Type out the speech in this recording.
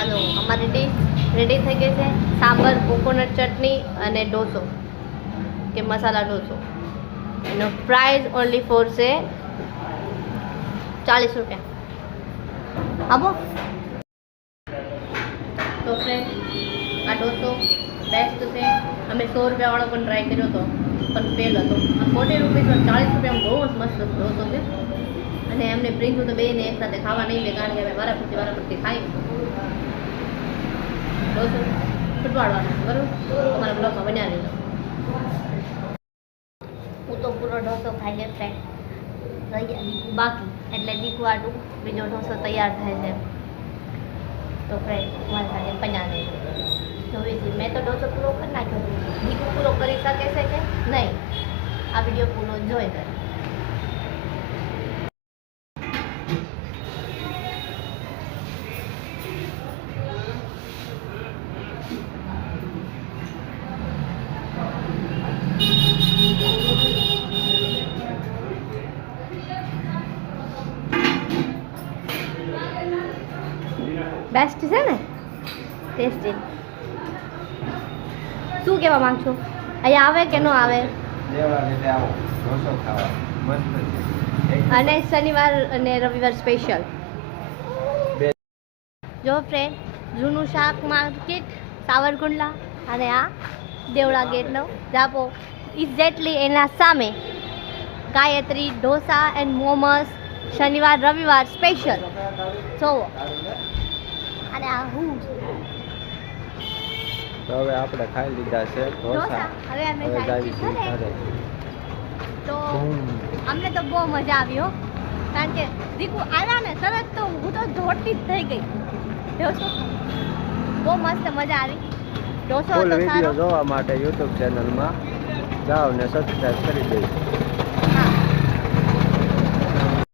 હાલો અમારી dish ready થઈ ગઈ છે. સાંબર, કોકોનટ ચટણી અને ઢોસો કે મસાલા ઢોસો. એનો પ્રાઇસ ઓનલી ફોર છે 40 રૂપિયા. આપો. તો ફ્રેન્ડ આ ઢોસો બેસ્ટ છે. અમે 100 રૂપિયાવાળો પણ ટ્રાય કર્યો હતો પણ ફેલ હતો. આ 40 રૂપીસમાં 40 રૂપિયામાં બહુ જ મસ્ત ઢોસો છે. અને એમને પ્રિન્સું તો બેને એક સાથે ખાવા નહીં લે, કારણ કે અમે વારાફરતી ખાઈ ઢોસો છૂટવાડવાના બરાબર. અમારા બ્લોગમાં બન્યા રહેજો. હું તો પૂરો ઢોસો ખાઈ લે ફ્રેન્ડ. રહી ગયા દીકું બાકી, એટલે દીકું આટલું બીજો ઢોસો તૈયાર થાય છે. તો ફ્રેન્ડ મારી સાથે બન્યા રહેજો. જોઈશી મેં તો ઢોસો પૂરો કરી નાખ્યો. દીકું પૂરો કરી શકે છે કે નહીં, આ વિડીયો પૂરો જોઈ કરે. બેસ્ટ છે ને, ટેસ્ટી. શું કહેવા માંગશો? અહીંયા આવે કે ન આવે? અને શનિવાર અને રવિવાર સ્પેશિયલ. જો ફ્રેન્ડ જૂનું શાક માર્કેટ સાવરકુંડલા અને આ દેવળા ગેટનો જાપો એક્ઝેક્ટલી એના સામે ગાયત્રી ઢોસા એન્ડ મોમોસ શનિવાર રવિવાર સ્પેશિયલ. જોવો. અને આ હું તો હવે આપણે ખાઈ લીધા છે ઢોસા. હવે અમે ખાઈ તો અમને તો બહુ મજા આવી હો, કારણ કે દીકુ આવ્યા ને તરત તો હું તો જોડતી જ થઈ ગઈ. ઢોસો બહુ મસ્ત મજા આવી. ઢોસો ફૂલ તો વિડીયો સારો. જોવા માટે YouTube ચેનલમાં જાઓ ને સબસ્ક્રાઇબ કરી દેજો.